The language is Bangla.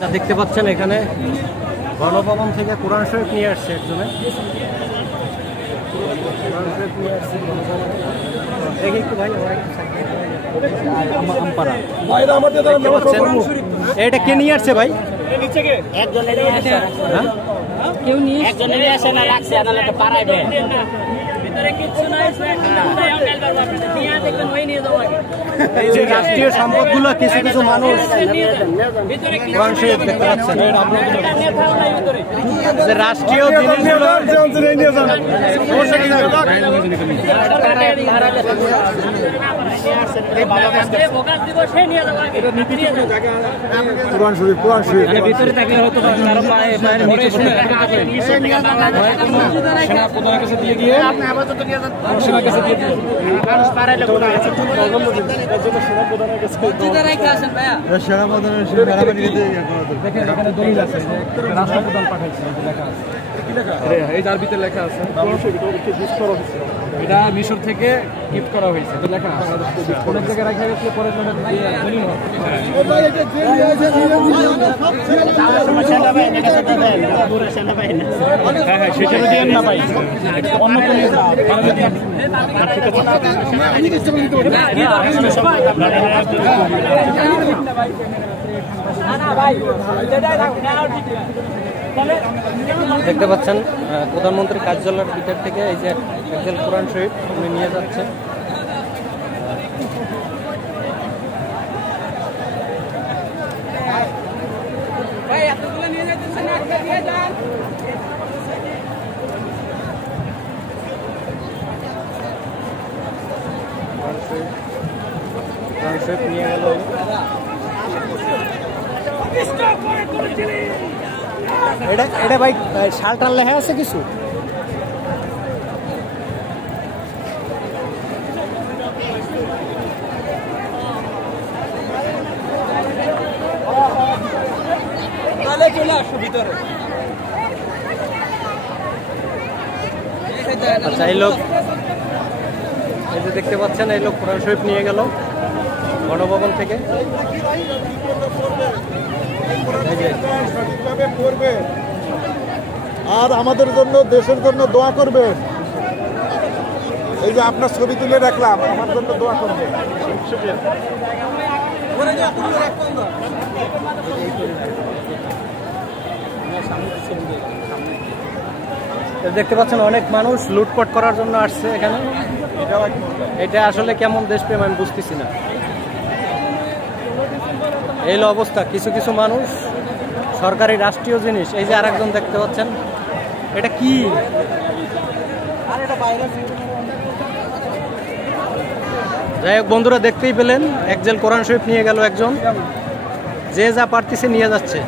দেখতে পাচ্ছেন এখানে গণভবন থেকে কোরআন শরীফ নিয়ে আসছে একজনে। দেখি একটু ভাই, এটা কে নিয়ে আসছে ভাই? রাষ্ট্রীয় সম্পদগুলো কিছু কিছু মানুষ দেখতে পাচ্ছেন, রাষ্ট্রীয় জিনিসগুলো ভিতরে থাকলে হয়তো লেখা আছে এটা মিশর থেকে গিফট করা হয়েছে, লেখা অনেক জায়গায় রাখা গেছে। পরে সেটা দিয়ে না ভাই, অন্য দেখতে পাচ্ছেন প্রধানমন্ত্রীর কার্যালয়ের ভিতর থেকে এই যে একজন কোরআন শরীফ উনি নিয়ে যাচ্ছে। কোরআন শরীফ নিয়ে গেল। এটা ভাই শাল টাল লেখা আছে কিছু? আচ্ছা, এই লোক এই যে দেখতে পাচ্ছেন, এই লোক কোরআন শরীফ নিয়ে গেল গণভবন থেকে। আর আমাদের জন্য, দেশের জন্য দোয়া করবেন। এই যে আপনার ছবি তুলে রাখলাম, আমার জন্য দোয়া করবেন। দেখতে পাচ্ছেন অনেক মানুষ লুটপাট করার জন্য আসছে এখানে। এটা আসলে কেমন দেশপ্রেম আমি বুঝতেছি না। এই অবস্থা, কিছু কিছু মানুষ সরকারি রাষ্ট্রীয় জিনিস, এই যে আরেকজন দেখতে পাচ্ছেন, এটা কি? যাই হোক বন্ধুরা, দেখতেই পেলেন একজন কোরআন শরীফ নিয়ে গেল, একজন যে যা পারতেছে নিয়ে যাচ্ছে।